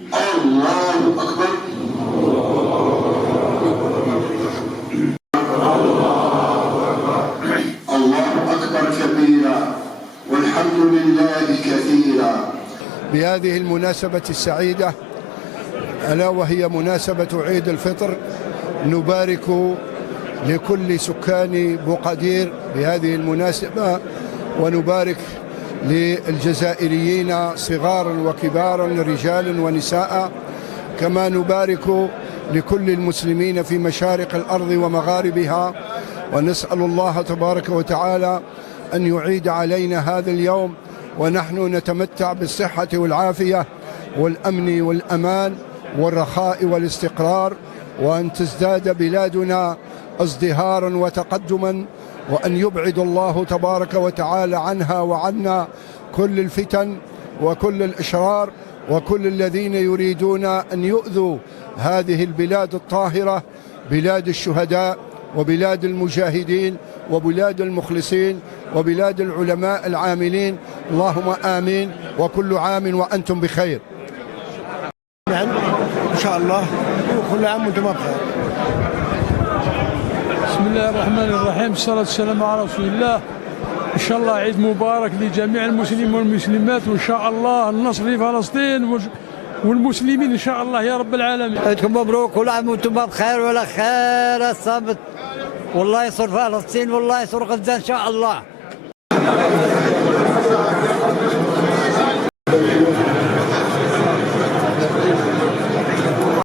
الله أكبر. الله أكبر كبيرا والحمد لله كثيرا. بهذه المناسبة السعيدة ألا وهي مناسبة عيد الفطر، نبارك لكل سكان بوقدير بهذه المناسبة، ونبارك للجزائريين صغارا وكبارا رجالا ونساء، كما نبارك لكل المسلمين في مشارق الأرض ومغاربها، ونسأل الله تبارك وتعالى أن يعيد علينا هذا اليوم ونحن نتمتع بالصحة والعافية والأمن والأمان والرخاء والاستقرار، وأن تزداد بلادنا ازدهارا وتقدما، وأن يبعد الله تبارك وتعالى عنها وعنا كل الفتن وكل الإشرار وكل الذين يريدون أن يؤذوا هذه البلاد الطاهرة، بلاد الشهداء وبلاد المجاهدين وبلاد المخلصين وبلاد العلماء العاملين. اللهم آمين، وكل عام وأنتم بخير. إن شاء الله، وكل عام وأنتم بخير. بسم الله الرحمن الرحيم، الصلاة والسلام على رسول الله. إن شاء الله عيد مبارك لجميع المسلمين والمسلمات، وإن شاء الله النصر في فلسطين والمسلمين إن شاء الله يا رب العالمين. عيدكم مبروك، كل عام وأنتم بخير وعلى خير الصابت، والله ينصر فلسطين والله ينصر غزة إن شاء الله.